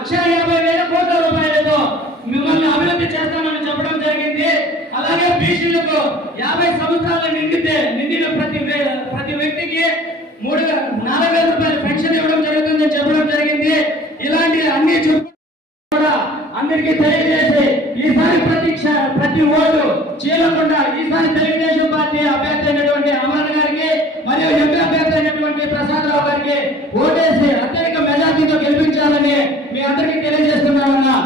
లక్ష యాభై వేల కోట్ల రూపాయలతో మిమ్మల్ని అభివృద్ధి చేస్తామని చెప్పడం జరిగింది. అలాగే బీసీలకు యాభై సంవత్సరాలు నిండితే నిండిన ప్రతి ప్రతి వ్యక్తికి మూడు నాలుగు వేల రూపాయలు పెన్షన్ ఇవ్వడం జరుగుతుందని చెప్పడం జరిగింది. ఇలాంటి అన్ని కూడా అందరికీ తెలియజేసి ఈసారి ప్రతి ప్రతి ఓటు చేయకుండా ఈసారి తెలుగుదేశం పార్టీ అభ్యర్థి అయినటువంటి అమర్ గారికి మరియు ఎంపీ అభ్యర్థి అయినటువంటి ప్రసాద్ రావు గారికి ఓటేసి అత్యధిక మెజార్టీతో గెలిపించాలని మీ అందరికీ తెలియజేస్తున్నామన్నా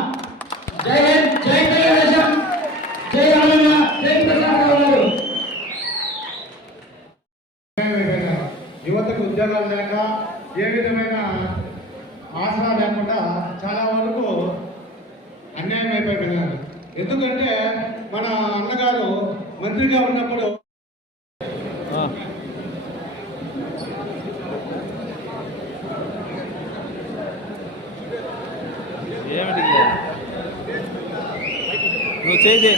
జై హింద్ జై తెలుగుదేశం జై అమన్న జై ప్రసాద్ రావు గారు విధమైన యువతకు ఉద్యోగాలు లేక ఏ విధమైన ఆసరా లేకుండా చాలా వరకు అన్యాయం అయిపోయినారు ఎందుకంటే మన అన్నగారు మంత్రిగా ఉన్నప్పుడు? నువ్వు చేయిదే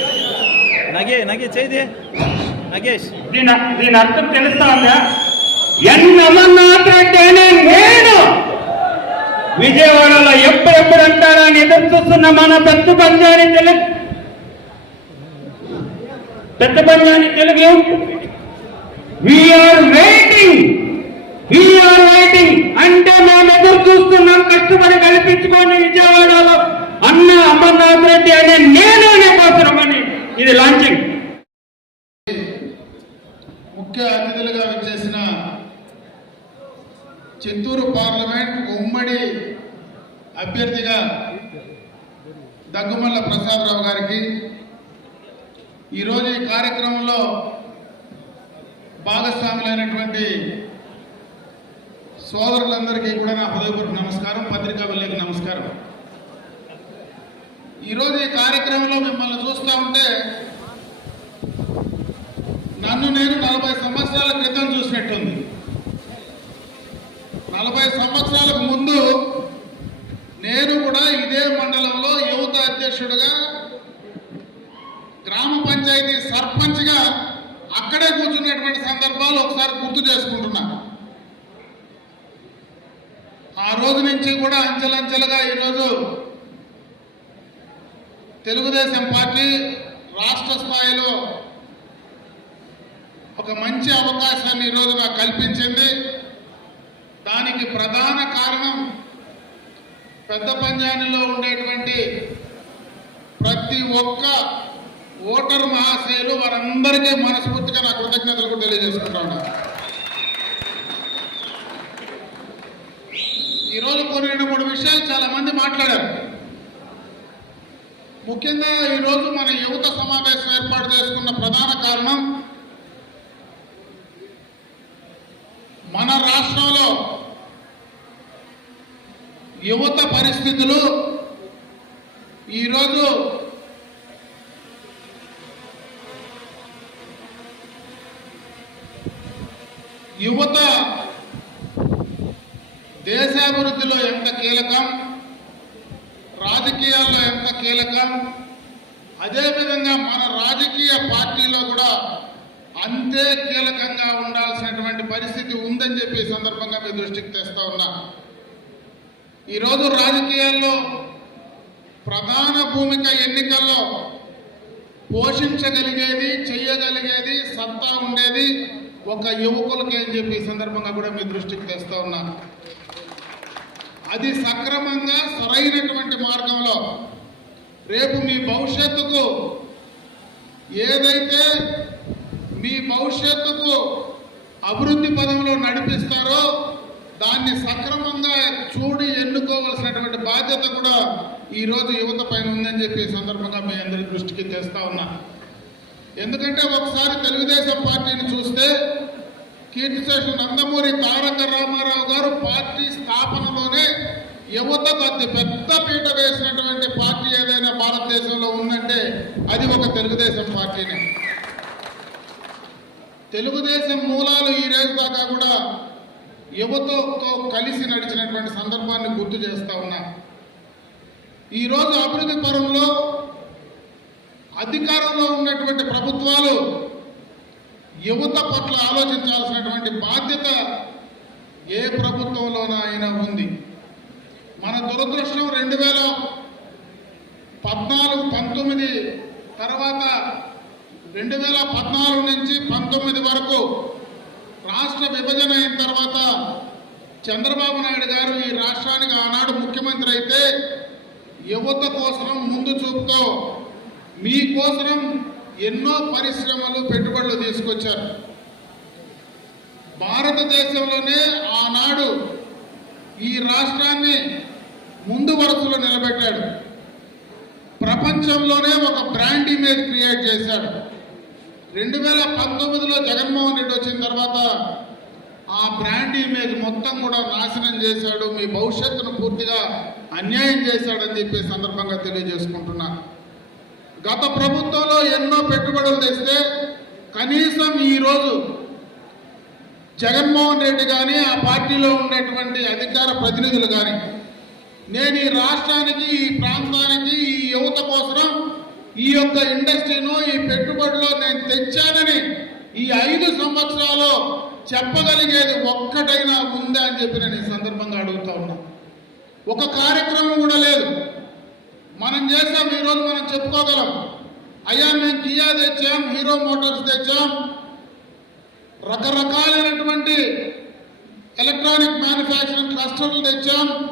నగే నగే చేయిదే నగేష్. దీని దీని అర్థం తెలుస్తా ఉందా? ఎన్ అమర్నాథ్ రెడ్డి అనే నేను విజయవాడలో ఎప్పుడెప్పుడు అంటారని ఎదురు చూస్తున్న మన పెద్ద పంజాని తెలుగు పెద్ద పంచాన్ని Telugu we are waiting we are waiting అంటే మేము ఎదురు చూస్తున్నాం కష్టపడి కల్పించుకొని విజయవాడలో అన్న అమర్నాథ్ రెడ్డి అనే నేను అనే అని ఇది లాంచింగ్ ముఖ్య అతిథులుగా విచ్చేసిన చిత్తూరు పార్లమెంట్ ఉమ్మడి అభ్యర్థిగా దగ్గుమల్ల ప్రసాదరావు గారికి ఈరోజు ఈ కార్యక్రమంలో భాగస్వాములైనటువంటి సోదరులందరికీ కూడా నా హృదయపూర్వక నమస్కారం పత్రికా వెళ్ళకి నమస్కారం. ఈరోజు ఈ కార్యక్రమంలో మిమ్మల్ని చూస్తూ ఉంటే నన్ను నేను నలభై సంవత్సరాల క్రితం చూసినట్టుంది. నలభై సంవత్సరాలకు ముందు నేను కూడా ఇదే మండలంలో యువత అధ్యక్షుడిగా గ్రామ పంచాయతీ సర్పంచ్గా అక్కడే కూర్చున్నటువంటి సందర్భాలు ఒకసారి గుర్తు చేసుకుంటున్నా. ఆ రోజు నుంచి కూడా అంచెలంచెలుగా ఈరోజు తెలుగుదేశం పార్టీ రాష్ట్ర స్థాయిలో ఒక మంచి అవకాశాన్ని ఈరోజు నాకు కల్పించింది. దానికి ప్రధాన కారణం పెద్ద పంజానిలో ఉండేటువంటి ప్రతి ఒక్క ఓటర్ మహాశయులు వారందరికీ మనస్ఫూర్తిగా నా కృతజ్ఞతలకు తెలియజేసుకుంటాను ఈరోజు కొన్ని రెండు మూడు విషయాలు చాలా మంది మాట్లాడారు. ముఖ్యంగా ఈరోజు మన యువత సమావేశం ఏర్పాటు చేసుకున్న ప్రధాన కారణం మన రాష్ట్రంలో యువత పరిస్థితులు ఈరోజు యువత దేశాభివృద్ధిలో ఎంత కీలకం. రాజకీయాల్లో ఎంత కీలకం. అదేవిధంగా మన రాజకీయ పార్టీలో కూడా అంతే కీలకంగా ఉండాల్సినటువంటి పరిస్థితి ఉందని చెప్పి సందర్భంగా మీ దృష్టికి తెస్తా ఉన్నా. ఈరోజు రాజకీయాల్లో ప్రధాన భూమిక ఎన్నికల్లో పోషించగలిగేది చెయ్యగలిగేది సత్తా ఉండేది ఒక యువకులకే అని చెప్పి ఈ సందర్భంగా కూడా మీ దృష్టికి తెస్తా ఉన్నా. అది సక్రమంగా సరైనటువంటి మార్గంలో రేపు మీ భవిష్యత్తుకు ఏదైతే మీ భవిష్యత్తుకు అభివృద్ధి పదంలో నడిపిస్తారో దాన్ని సక్రమంగా చూడి ఎన్నుకోవలసినటువంటి బాధ్యత కూడా ఈరోజు యువత పైన ఉందని చెప్పి సందర్భంగా మీ అందరి దృష్టికి తెస్తా ఉన్నా. ఎందుకంటే ఒకసారి తెలుగుదేశం పార్టీని చూస్తే కీర్తిశేషు నందమూరి తారక రామారావు గారు పార్టీ స్థాపనలోనే యువతకు అతి పెద్ద పీట వేసినటువంటి పార్టీ ఏదైనా భారతదేశంలో ఉందంటే అది ఒక తెలుగుదేశం పార్టీనే. తెలుగుదేశం మూలాలు ఈ రోజు దాకా కూడా యువతతో కలిసి నడిచినటువంటి సందర్భాన్ని గుర్తు చేస్తా ఉన్నా. ఈరోజు అభివృద్ధి పరంలో అధికారంలో ఉన్నటువంటి ప్రభుత్వాలు యువత పట్ల ఆలోచించాల్సినటువంటి బాధ్యత ఏ ప్రభుత్వంలోనైనా అయినా ఉంది. మన దురదృష్టం రెండు వేల పద్నాలుగు పంతొమ్మిది తర్వాత రెండు వేల పద్నాలుగు నుంచి పంతొమ్మిది వరకు రాష్ట్ర విభజన అయిన తర్వాత చంద్రబాబు నాయుడు గారు ఈ రాష్ట్రానికి ఆనాడు ముఖ్యమంత్రి అయితే యువత కోసం ముందు చూపుతో మీకోసం ఎన్నో పరిశ్రమలు పెట్టుబడులు తీసుకొచ్చారు. భారతదేశంలోనే ఆనాడు ఈ రాష్ట్రాన్ని ముందు వరుసలో నిలబెట్టాడు. ప్రపంచంలోనే ఒక బ్రాండ్ ఇమేజ్ క్రియేట్ చేశాడు. రెండు వేల పంతొమ్మిదిలో జగన్మోహన్ రెడ్డి వచ్చిన తర్వాత ఆ బ్రాండ్ ఇమేజ్ మొత్తం కూడా నాశనం చేశాడు. మీ భవిష్యత్తును పూర్తిగా అన్యాయం చేశాడని చెప్పి సందర్భంగా తెలియజేసుకుంటున్నాను గత ప్రభుత్వంలో ఎన్నో పెట్టుబడులు తెస్తే కనీసం ఈరోజు జగన్మోహన్ రెడ్డి కానీ ఆ పార్టీలో ఉండేటువంటి అధికార ప్రతినిధులు కానీ నేను ఈ రాష్ట్రానికి ఈ ప్రాంతానికి ఈ యువత కోసం ఈ యొక్క ఇండస్ట్రీను ఈ పెట్టుబడిలో నేను తెచ్చానని ఈ ఐదు సంవత్సరాలు చెప్పగలిగేది ఒక్కటైనా ఉందా అని చెప్పి నేను ఈ సందర్భంగా అడుగుతా ఉన్నా. ఒక కార్యక్రమం కూడా లేదు. మనం చేసాం ఈరోజు మనం చెప్పుకోగలం. అయ్యా మేము కియా తెచ్చాం హీరో మోటార్స్ తెచ్చాం. రకరకాలైనటువంటి ఎలక్ట్రానిక్ మ్యానుఫ్యాక్చరింగ్ క్లస్టర్లు తెచ్చాం.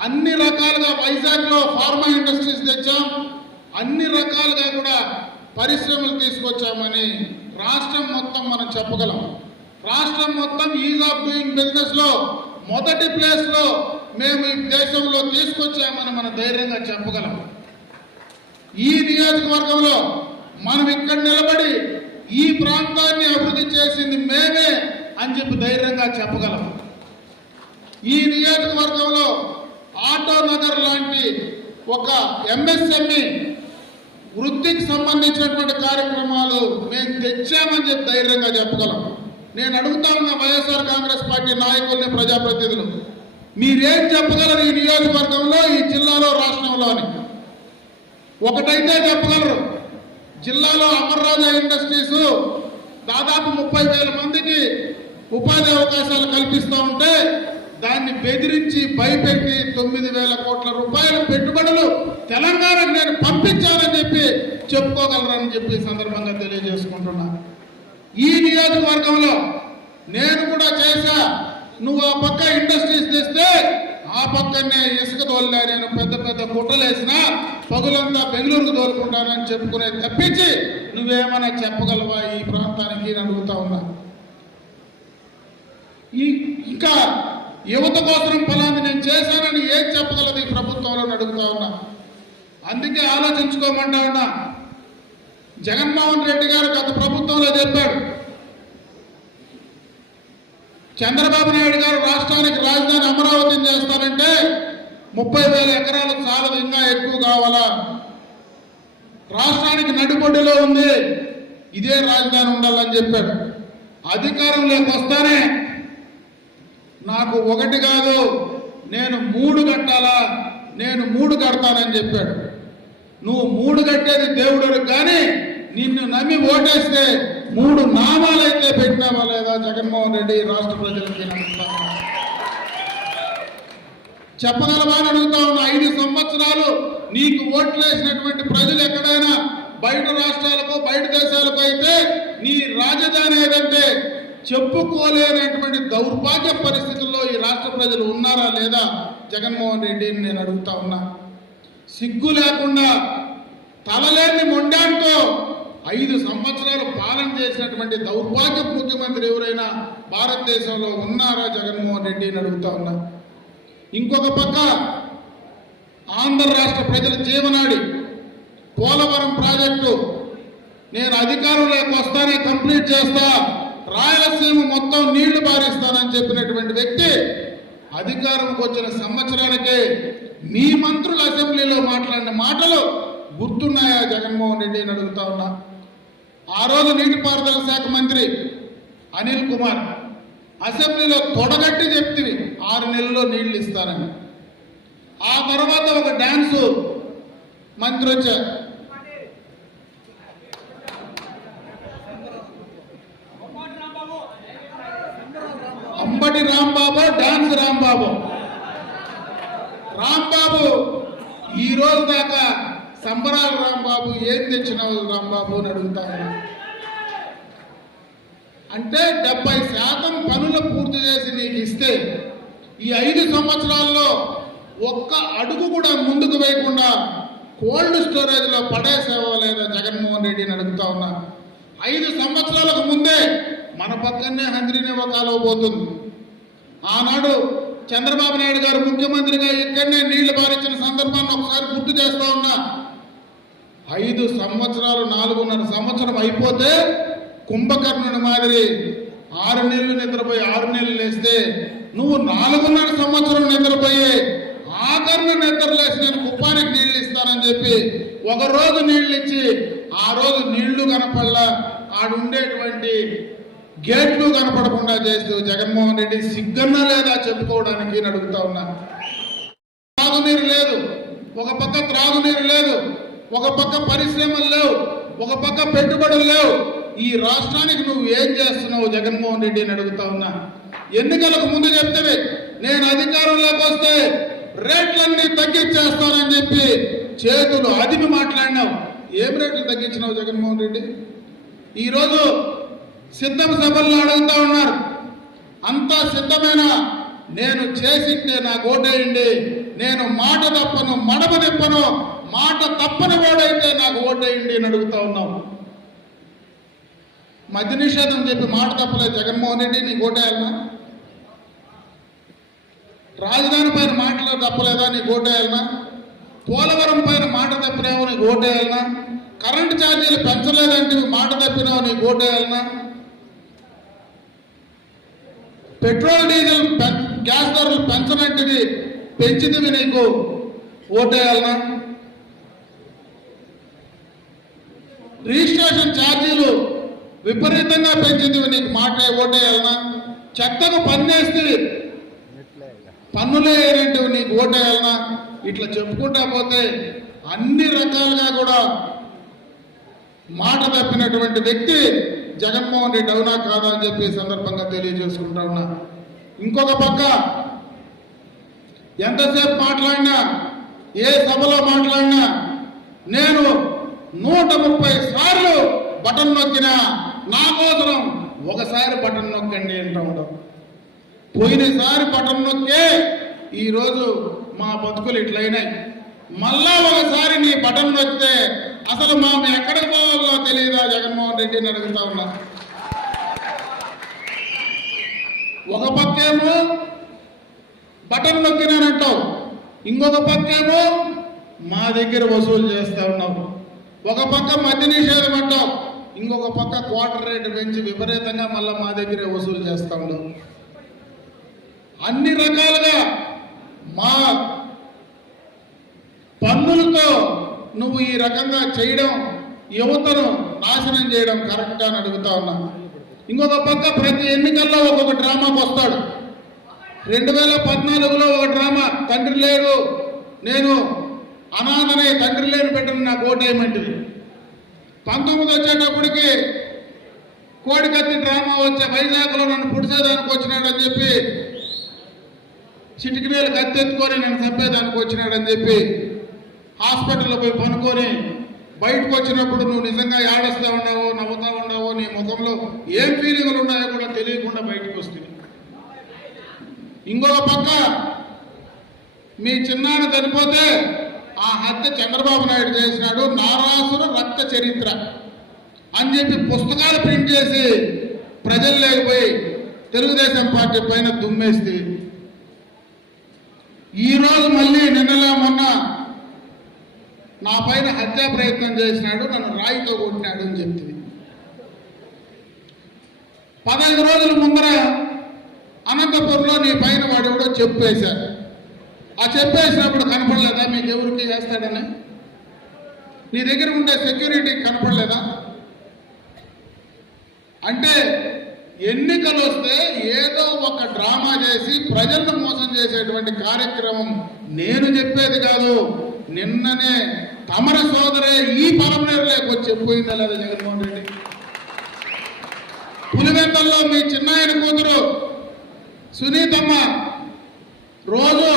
అన్ని రకాలుగా వైజాగ్లో ఫార్మా ఇండస్ట్రీస్ తెచ్చాం. అన్ని రకాలుగా కూడా పరిశ్రమలు తీసుకొచ్చామని రాష్ట్రం మొత్తం మనం చెప్పగలం. రాష్ట్రం మొత్తం ఈజ్ ఆఫ్ డూయింగ్ బిజినెస్లో మొదటి ప్లేస్లో మేము ఈ దేశంలో తీసుకొచ్చామని మనం ధైర్యంగా చెప్పగలం. ఈ నియోజకవర్గంలో మనం ఇక్కడ నిలబడి ఈ ప్రాంతాన్ని అభివృద్ధి చేసింది మేమే అని చెప్పి ధైర్యంగా చెప్పగలం. ఈ నియోజకవర్గంలో ఆటో నగర్ లాంటి ఒక ఎంఎస్ఎంఈ వృత్తికి సంబంధించినటువంటి కార్యక్రమాలు మేము తెచ్చామని చెప్పి ధైర్యంగా చెప్పగలం. నేను అడుగుతా ఉన్న వైఎస్ఆర్ కాంగ్రెస్ పార్టీ నాయకుల్ని ప్రజాప్రతినిధులు మీరేం చెప్పగలరు ఈ నియోజకవర్గంలో ఈ జిల్లాలో రాష్ట్రంలో అని ఒకటైతే చెప్పగలరు జిల్లాలో అమర్రాజా ఇండస్ట్రీస్ దాదాపు ముప్పై వేల మందికి ఉపాధి అవకాశాలు కల్పిస్తూ ఉంటే దాన్ని బెదిరించి భయపెట్టి తొమ్మిది వేల కోట్ల రూపాయల పెట్టుబడులు తెలంగాణకు నేను పంపించాలని చెప్పి చెప్పుకోగలరని చెప్పి సందర్భంగా తెలియజేసుకుంటున్నా. ఈ నియోజకవర్గంలో నేను కూడా చేశా నువ్వు ఆ పక్క ఇండస్ట్రీస్ తెస్తే ఆ పక్కనే ఇసుక తోలినా నేను పెద్ద పెద్ద గుట్టలేసినా పగులంతా బెంగళూరుకు తోలుకుంటానని చెప్పుకునే తప్పించి నువ్వేమైనా చెప్పగలవా ఈ ప్రాంతానికి నేను అడుగుతా ఉన్నా. ఈ ఇంకా యువత కోసం ఫలాన్ని నేను చేశానని ఏం చెప్పగలదు ఈ ప్రభుత్వంలో అడుగుతా ఉన్నా. అందుకే ఆలోచించుకోమంటా ఉన్నా. జగన్మోహన్ రెడ్డి గారు గత ప్రభుత్వంలో చెప్పాడు చంద్రబాబు నాయుడు గారు రాష్ట్రానికి రాజధాని అమరావతిని చేస్తారంటే ముప్పై వేల ఎకరాలు చాలదు ఇంకా ఎక్కువ కావాలా? రాష్ట్రానికి నడిబొడ్డులో ఉంది. ఇదే రాజధాని ఉండాలని చెప్పాడు. అధికారంలోకి వస్తానే నాకు ఒకటి కాదు నేను మూడు కట్టాలా? నేను మూడు కడతానని చెప్పాడు. నువ్వు మూడు కట్టేది దేవుడు కానీ నిన్ను నమ్మి ఓటేస్తే మూడు నామాలైతే పెట్టినావా లేదా జగన్మోహన్ రెడ్డి రాష్ట్ర ప్రజలకి చెప్పగలవాని అడుగుతా ఉన్న. అడుగుతా ఐదు సంవత్సరాలు నీకు ఓట్లు వేసినటువంటి ప్రజలు ఎక్కడైనా? బయట రాష్ట్రాలకు బయట దేశాలకు అయితే నీ రాజధాని ఏదంటే చెప్పుకోలేనటువంటి దౌర్భాగ్య పరిస్థితుల్లో ఈ రాష్ట్ర ప్రజలు ఉన్నారా లేదా? జగన్మోహన్ రెడ్డిని నేను అడుగుతా ఉన్నా. సిగ్గు లేకుండా తలలేని మొండాంతో ఐదు సంవత్సరాలు పాలన చేసినటువంటి దౌర్భాగ్య ముఖ్యమంత్రి ఎవరైనా భారతదేశంలో ఉన్నారా జగన్మోహన్ రెడ్డి అని అడుగుతా ఉన్నా. ఇంకొక పక్క ఆంధ్ర రాష్ట్ర ప్రజల జీవనాడి పోలవరం ప్రాజెక్టు నేను అధికారంలోకి వస్తానే కంప్లీట్ చేస్తా రాయలసీమ మొత్తం నీళ్ళు పారేస్తానని చెప్పినటువంటి వ్యక్తి అధికారంకి వచ్చిన సంవత్సరానికే మీ మంత్రులు అసెంబ్లీలో మాట్లాడిన మాటలు గుర్తున్నాయా జగన్మోహన్ రెడ్డి అని అడుగుతా ఉన్నా. ఆ రోజు నీటిపారుదల శాఖ మంత్రి అనిల్ కుమార్ అసెంబ్లీలో తొడగట్టి చెప్తివి ఆరు నెలల్లో నీళ్ళు ఇస్తారని ఆ తర్వాత ఒక డ్యాన్సు మంత్రి వచ్చారు. అంబటి రాంబాబు డాన్స్ రాంబాబు. రాంబాబు ఈ రోజు దాకా సంబరాలు రాంబాబు ఏం తెచ్చినావు రాంబాబు అని అడుగుతాను అంటే డెబ్బై శాతం పనులు పూర్తి చేసి నీకు ఇస్తే ఈ ఐదు సంవత్సరాల్లో ఒక్క అడుగు కూడా ముందుకు వేయకుండా కోల్డ్ స్టోరేజ్లో పడేసేవా లేదా జగన్మోహన్ రెడ్డిని అడుగుతా ఉన్నా. ఐదు సంవత్సరాలకు ముందే మన పక్కనే హంద్రీనేవ కాలువ పోతుంది. ఆనాడు చంద్రబాబు నాయుడు గారు ముఖ్యమంత్రిగా ఇక్కడనే నీళ్ళు బారించిన సందర్భాన్ని ఒకసారి గుర్తు చేస్తూ ఉన్నా. ఐదు సంవత్సరాలు నాలుగున్నర సంవత్సరం అయిపోతే కుంభకర్ణుని మాదిరి ఆరు నెలలు నిద్రపోయి ఆరు నెలలు లేస్తే నువ్వు నాలుగున్నర సంవత్సరం నిద్రపోయి ఆఖరిని నిద్రలేసి నేను కుప్పానికి నీళ్ళు ఇస్తానని చెప్పి ఒకరోజు నీళ్ళు ఇచ్చి ఆ రోజు నీళ్ళు కనపడలా. ఆడుండేటువంటి గేట్లు కనపడకుండా చేస్తూ జగన్మోహన్ రెడ్డి సిగ్గన్న లేదా చెప్పుకోవడానికి నేను అడుగుతా ఉన్నా. త్రాగునీరు లేదు. ఒక పక్క త్రాగునీరు లేదు. ఒక పక్క పరిశ్రమలు లేవు ఒక పక్క పెట్టుబడులు లేవు. ఈ రాష్ట్రానికి నువ్వు ఏం చేస్తున్నావు జగన్మోహన్ రెడ్డి అని అడుగుతా ఉన్నా? ఎన్నికలకు ముందు చెప్తే నేను అధికారంలోకి వస్తే రేట్లన్నీ తగ్గించేస్తానని చెప్పి చేతులు అదిమి మాట్లాడినావు. ఏం రేట్లు తగ్గించినావు జగన్మోహన్ రెడ్డి? ఈరోజు సిద్ధం సభల్లో అడుగుతా ఉన్నారు. అంతా సిద్ధమైన? నేను చేసింటే నాకు ఓటేయండి. నేను మాట తప్పను మడమ తిప్పను. మాట తప్పని వాడైతే నాకు ఓటేయండి అని అడుగుతా ఉన్నాం మద్య నిషేధం చెప్పి మాట తప్పలేదు. జగన్మోహన్ రెడ్డి నీకు ఓటేయాలనా? రాజధాని పైన మాటలు తప్పలేదా? నీకు ఓటేయాలనా? పోలవరం పైన మాట తప్పినావు నీకు ఓటేయాలనా? కరెంటు ఛార్జీలు పెంచలేదంటే మాట తప్పినావు నీకు ఓటేయాలనా? పెట్రోల్ డీజిల్ గ్యాస్ ధరలు పెంచనంటివి పెంచినవి నీకు ఓటేయాలనా? రిజిస్ట్రేషన్ ఛార్జీలు విపరీతంగా పెంచింది. నీకు మాట ఓటేయాలనా చెత్తకు పన్నేస్తే పన్నులే ఏంటివి? నీకు ఓటేయాలనా ఇట్లా చెప్పుకుంటా పోతే అన్ని రకాలుగా కూడా మాట తప్పినటువంటి వ్యక్తి జగన్మోహన్ రెడ్డి అవునా కాదా అని చెప్పి సందర్భంగా తెలియజేసుకుంటా ఉన్నా. ఇంకొక పక్క ఎంతసేపు మాట్లాడినా ఏ సభలో మాట్లాడినా నేను నూట ముప్పై సార్లు బటన్ నొక్కిన నా కోసం ఒకసారి బటన్ నొక్కండి అంటూ ఉండవు పోయినసారి బటన్ నొక్కే ఈరోజు మా బతుకులు ఇట్లయినాయి. మళ్ళా ఒకసారి నీ బటన్ నొక్కితే అసలు మాకు ఎక్కడికి పోవాలో తెలియదా జగన్మోహన్ రెడ్డిని అడుగుతా ఉన్నా. ఒక పక్కేమో బటన్ నొక్కినానంటావు. ఇంకొక పక్కేమో మా దగ్గర వసూలు చేస్తా ఉన్నావు. ఒక పక్క మద్య నిషేధం అంటాం ఇంకొక పక్క క్వార్టర్ రేటు పెంచి విపరీతంగా మళ్ళీ మా దగ్గరే వసూలు చేస్తా ఉన్నావు అన్ని రకాలుగా మా పన్నులతో నువ్వు ఈ రకంగా చేయడం యువతను నాశనం చేయడం కరెక్ట్ అని అడుగుతా ఉన్నా. ఇంకొక పక్క ప్రతి ఎన్నికల్లో ఒక్కొక్క డ్రామాకు వస్తాడు రెండు వేల పద్నాలుగులో ఒక డ్రామా తండ్రి లేరు నేను అనాథనే తండ్రి లేని బిడ్డను నాకు ఓటేయమంటివి. పంతొమ్మిది వచ్చేటప్పటికి కోడికత్తి డ్రామా వచ్చే వైజాగ్లో నన్ను పుడిచేదానికి వచ్చినాడని చెప్పి చిటికి వేలు కత్తెత్తుకొని నేను చంపేదానికి వచ్చినాడని చెప్పి హాస్పిటల్లో పోయి పనుకొని బయటకు వచ్చినప్పుడు నువ్వు నిజంగా ఏడుస్తా ఉన్నావో నవ్వుతా ఉన్నావో నీ ముఖంలో ఏం ఫీలింగ్లు ఉన్నాయో కూడా తెలియకుండా బయటకు వస్తుంది. ఇంకొక పక్క మీ చిన్నాన్న చనిపోతే ఆ హత్య చంద్రబాబు నాయుడు చేసినాడు నారాసుర రక్త చరిత్ర అని చెప్పి పుస్తకాలు ప్రింట్ చేసి ప్రజలు లేకపోయి తెలుగుదేశం పార్టీ పైన దుమ్మేస్తే. ఈరోజు మళ్ళీ నిన్నలా మొన్న నా పైన హత్యా ప్రయత్నం చేసినాడు నన్ను రాయితో కొట్టినాడు అని చెప్తుంది పదహైదు రోజుల ముందర అనంతపురంలో నీ పైన వాడు కూడా చెప్పేశారు. ఆ చెప్పేసినప్పుడు కనపడలేదా? మీకు ఎవరికి వేస్తాడని నీ దగ్గర ఉండే సెక్యూరిటీ కనపడలేదా? అంటే ఎన్నికలు వస్తే ఏదో ఒక డ్రామా చేసి ప్రజలను మోసం చేసేటువంటి కార్యక్రమం నేను చెప్పేది కాదు. నిన్ననే తమర సోదరే ఈ పరమనేరులోకి వచ్చి చెప్పిపోయిందా లేదా జగన్మోహన్ రెడ్డి? పులివెందల్లో మీ చిన్నాయన కూతురు సునీతమ్మ రోజు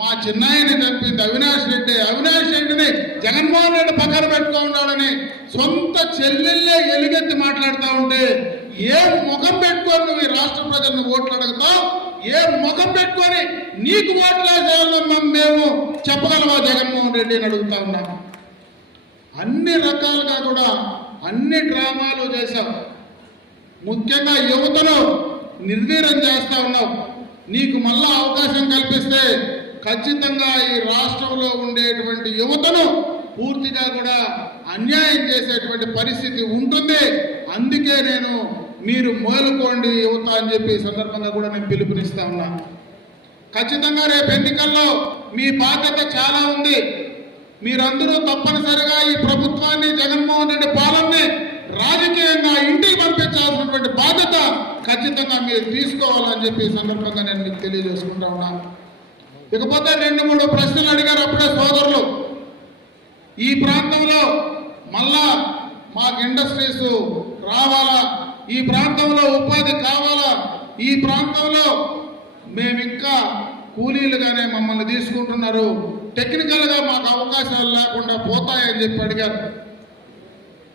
మా చిన్నాయని చంపింది అవినాష్ రెడ్డి. అవినాష్ రెడ్డిని జగన్మోహన్ రెడ్డి పక్కన పెట్టుకో ఉన్నాడని సొంత చెల్లెళ్ళే ఎలుగెత్తి మాట్లాడుతూ ఉంటే ఏ ముఖం పెట్టుకొని నువ్వు రాష్ట్ర ప్రజలను ఓట్లు అడుగుతావు? ఏ ముఖం పెట్టుకొని నీకు ఓట్లేసేయాలమ్మా మేము చెప్పగలమా జగన్మోహన్ రెడ్డి అని అడుగుతా ఉన్నాం. అన్ని రకాలుగా కూడా అన్ని డ్రామాలు చేశావు. ముఖ్యంగా యువతను నిర్వీర్యం చేస్తా ఉన్నావు. నీకు మళ్ళా అవకాశం కల్పిస్తే ఖచ్చితంగా ఈ రాష్ట్రంలో ఉండేటువంటి యువతను పూర్తిగా కూడా అన్యాయం చేసేటువంటి పరిస్థితి ఉంటుంది. అందుకే నేను మీరు మేలుకోండి యువత అని చెప్పి సందర్భంగా కూడా నేను పిలుపునిస్తా ఉన్నా. ఖచ్చితంగా రేపు ఎన్నికల్లో మీ బాధ్యత చాలా ఉంది. మీరందరూ తప్పనిసరిగా ఈ ప్రభుత్వాన్ని జగన్మోహన్ రెడ్డి పాలనని రాజకీయంగా ఇంటికి పంపించాల్సినటువంటి బాధ్యత ఖచ్చితంగా మీరు తీసుకోవాలని చెప్పి సందర్భంగా నేను మీకు తెలియజేసుకుంటా ఉన్నాను ఇకపోతే రెండు మూడు ప్రశ్నలు అడిగారు అప్పుడే సోదరులు. ఈ ప్రాంతంలో మళ్ళా మాకు ఇండస్ట్రీస్ రావాలా? ఈ ప్రాంతంలో ఉపాధి కావాలా? ఈ ప్రాంతంలో మేము ఇంకా కూలీలుగానే మమ్మల్ని తీసుకుంటున్నారు. టెక్నికల్గా మాకు అవకాశాలు లేకుండా పోతాయని చెప్పి అడిగారు.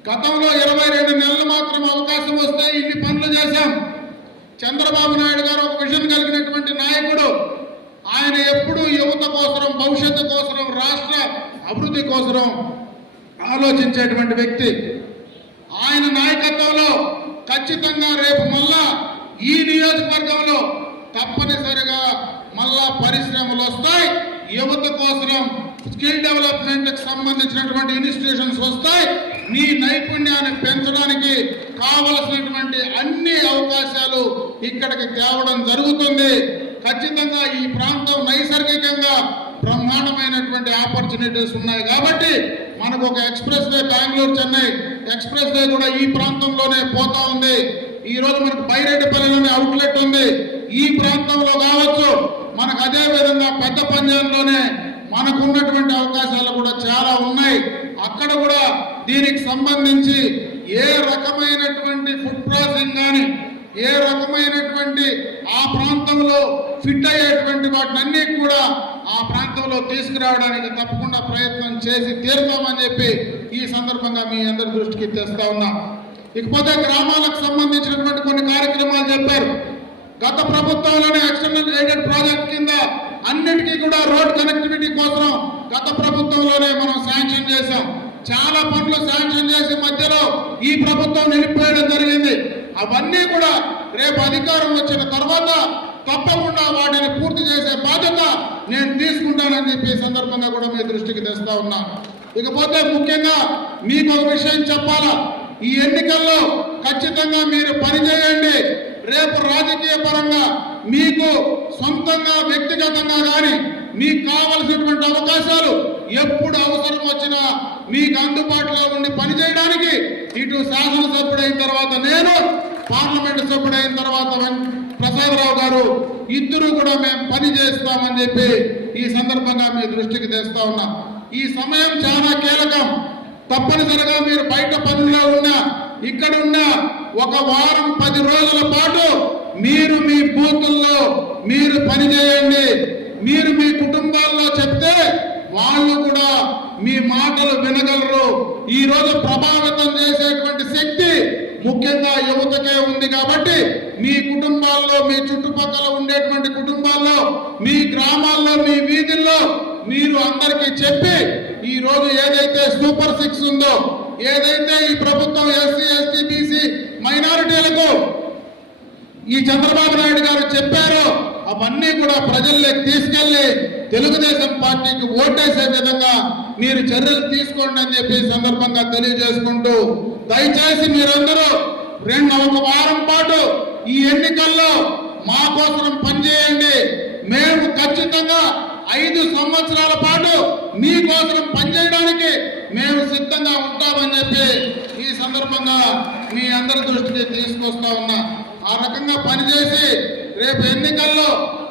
గతంలో ఇరవై రెండు నెలలు మాత్రం అవకాశం వస్తే ఇన్ని పనులు చేశాం. చంద్రబాబు నాయుడు గారు ఒక విషయం కలిగినటువంటి నాయకుడు. ఆయన ఎప్పుడూ యువత కోసరం భవిష్యత్తు కోసరం రాష్ట్ర అభివృద్ధి కోసరం ఆలోచించేటువంటి వ్యక్తి. ఆయన నాయకత్వంలో ఖచ్చితంగా రేపు మళ్ళా ఈ నియోజకవర్గంలో తప్పనిసరిగా మళ్ళా పరిశ్రమలు వస్తాయి. యువత కోసరం స్కిల్ డెవలప్మెంట్కి సంబంధించినటువంటి ఇన్స్టిట్యూషన్స్ వస్తాయి. నీ నైపుణ్యాన్ని పెంచడానికి కావలసినటువంటి అన్ని అవకాశాలు ఇక్కడికి తేవడం జరుగుతుంది. ఖచ్చితంగా ఈ ప్రాంతం నైసర్గికంగా బ్రహ్మాండమైనటువంటి ఆపర్చునిటీస్ ఉన్నాయి కాబట్టి మనకు ఒక expressway Bengaluru Chennai. Expressway కూడా ఈ ప్రాంతంలోనే పోతా ఉంది. ఈ రోజు మనకు బైరెడ్డిపల్లిలోనే అవుట్లెట్ ఉంది. ఈ ప్రాంతంలో కావచ్చు మనకు అదే విధంగా పెద్ద పంజాబ్లోనే మనకు ఉన్నటువంటి అవకాశాలు కూడా చాలా ఉన్నాయి. అక్కడ కూడా దీనికి సంబంధించి ఏ రకమైనటువంటి ఫుడ్ ప్రాసెసింగ్ కానీ ఏ రకమైనటువంటి ఆ ప్రాంతంలో ఫిట్ అయ్యేటువంటి వాటినన్నీ కూడా ఆ ప్రాంతంలో తీసుకురావడానికి తప్పకుండా ప్రయత్నం చేసి తీరుతామని చెప్పి ఈ సందర్భంగా మీ అందరి దృష్టికి తెస్తా ఉన్నాం. ఇకపోతే గ్రామాలకు సంబంధించినటువంటి కొన్ని కార్యక్రమాలు చెప్పారు. గత ప్రభుత్వంలోనే ఎక్స్టర్నల్ ఎయిడెడ్ ప్రాజెక్ట్ కింద అన్నిటికీ కూడా రోడ్ కనెక్టివిటీ కోసం గత ప్రభుత్వంలోనే మనం శాంక్షన్ చేశాం. చాలా పనులు శాంక్షన్ చేసి మధ్యలో ఈ ప్రభుత్వం నిలిపివేయడం జరిగింది. అవన్నీ కూడా రేపు అధికారం వచ్చిన తర్వాత తప్పకుండా వాటిని పూర్తి చేసే బాధ్యత నేను తీసుకుంటానని చెప్పి ఈ సందర్భంగా కూడా మీ దృష్టికి తెస్తా ఉన్నా. ఇకపోతే ముఖ్యంగా మీకు ఒక విషయం చెప్పాలా? ఈ ఎన్నికల్లో ఖచ్చితంగా మీరు పనిచేయండి. రేపు రాజకీయ పరంగా మీకు సొంతంగా వ్యక్తిగతంగా కానీ మీకు కావలసినటువంటి అవకాశాలు ఎప్పుడు అవసరం వచ్చినా మీకు అందుబాటులో ఉండి పనిచేయడానికి ఇటు శాసనసభ్యుడైన తర్వాత నేను పార్లమెంట్ సభ్యుడైన తర్వాత ప్రసాదరావు గారు ఇద్దరు కూడా మేము పని చేస్తామని చెప్పి ఈ సందర్భంగా మీ దృష్టికి తెస్తా ఉన్నా. ఈ సమయం చాలా కీలకం. తప్పనిసరిగా మీరు బయట పనుల్లో ఉన్నా ఇక్కడ ఉన్న ఒక వారం పది రోజుల పాటు మీరు మీ బూతుల్లో మీరు పని చేయండి. మీరు మీ కుటుంబాల్లో చెప్తే వాళ్ళు కూడా మీ మాటలు వినగలరు. ఈ రోజు ప్రభావితం చేసేటువంటి శక్తి ముఖ్యంగా యువతకే ఉంది కాబట్టి మీ కుటుంబాల్లో మీ చుట్టుపక్కల ఉండేటువంటి కుటుంబాల్లో మీ గ్రామాల్లో మీ వీధుల్లో మీరు అందరికీ చెప్పి ఈ రోజు ఏదైతే సూపర్ సిక్స్ ఉందో ఏదైతే ఈ ప్రభుత్వం ఎస్సీ ఎస్టీ బీసీ మైనారిటీలకు ఈ చంద్రబాబు నాయుడు గారు చెప్పారో అవన్నీ కూడా ప్రజల్లోకి తీసుకెళ్ళి తెలుగుదేశం పార్టీకి ఓటేసే విధంగా మీరు చర్యలు తీసుకోండి అని చెప్పి సందర్భంగా తెలియజేసుకుంటూ దయచేసి మీరందరూ రెండు ఒక వారం పాటు ఈ ఎన్నికల్లో మా కోసం పనిచేయండి. మేము ఖచ్చితంగా ఐదు సంవత్సరాల పాటు మీ కోసం పనిచేయడానికి మేము సిద్ధంగా ఉంటామని చెప్పి ఈ సందర్భంగా మీ అందరి దృష్టికి తీసుకొస్తా ఉన్నా. ఆ రకంగా పనిచేసి రేపు ఎన్నికల్లో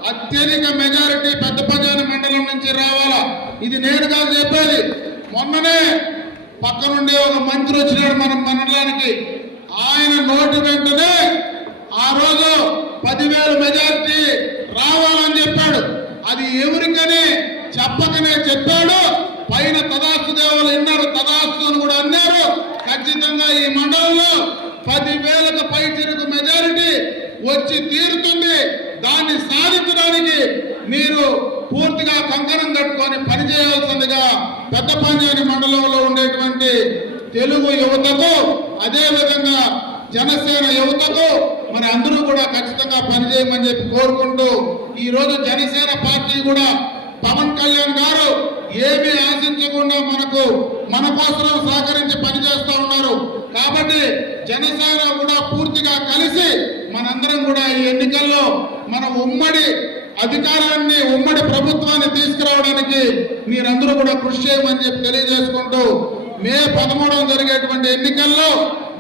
అత్యధిక మెజారిటీ పెద్ద పంచాయతీ మండలం నుంచి రావాలా? ఇది నేను కాదు చెప్పేది మొన్ననే పక్క నుండి ఒక మంత్రి వచ్చినాడు మన మండలానికి. ఆయన నోటి వెంటనే ఆ రోజు పదివేల మెజారిటీ రావాలని చెప్పాడు. అది ఎవరికని చెప్పకనే చెప్పాడు. పైన తదాస్తు దేవులు విన్నారు. తదాస్తు అని కూడా అన్నారు. ఖచ్చితంగా ఈ మండలంలో పదివేలకు పై తిరుగు మెజారిటీ వచ్చి తీరుతుంది. దాన్ని సాధించడానికి మీరు పూర్తిగా కంకణం కట్టుకొని పనిచేయాల్సిందిగా పెద్దపాంజాని మండలంలో ఉండేటువంటి తెలుగు యువతకు అదేవిధంగా జనసేన యువతకు మరి అందరూ కూడా ఖచ్చితంగా పనిచేయమని చెప్పి కోరుకుంటూ ఈరోజు జనసేన పార్టీ కూడా పవన్ కళ్యాణ్ గారు ఏమీ ఆశించకుండా మనకు మన కోసం సహకరించి పనిచేస్తూ ఉన్నారు. కాబట్టి జనసేన కూడా పూర్తిగా కలిసి మనందరం కూడా ఈ ఎన్నికల్లో మన ఉమ్మడి అధికారాన్ని ఉమ్మడి ప్రభుత్వాన్ని తీసుకురావడానికి మీరందరూ కూడా కృషి చేయమని చెప్పి తెలియజేసుకుంటూ మే పదమూడవ జరిగేటువంటి ఎన్నికల్లో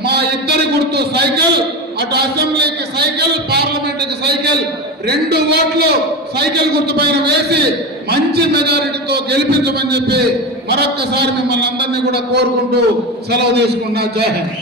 మా ఇద్దరి గుర్తు సైకిల్ అటు అసెంబ్లీకి సైకిల్ పార్లమెంటుకి సైకిల్ రెండు ఓట్లు సైకిల్ గుర్తు పైన వేసి మంచి మెజారిటీతో గెలిపించమని చెప్పి మరొక్కసారి మిమ్మల్ని అందరినీ కూడా కోరుకుంటూ సెలవు తీసుకున్నా జై హింద్.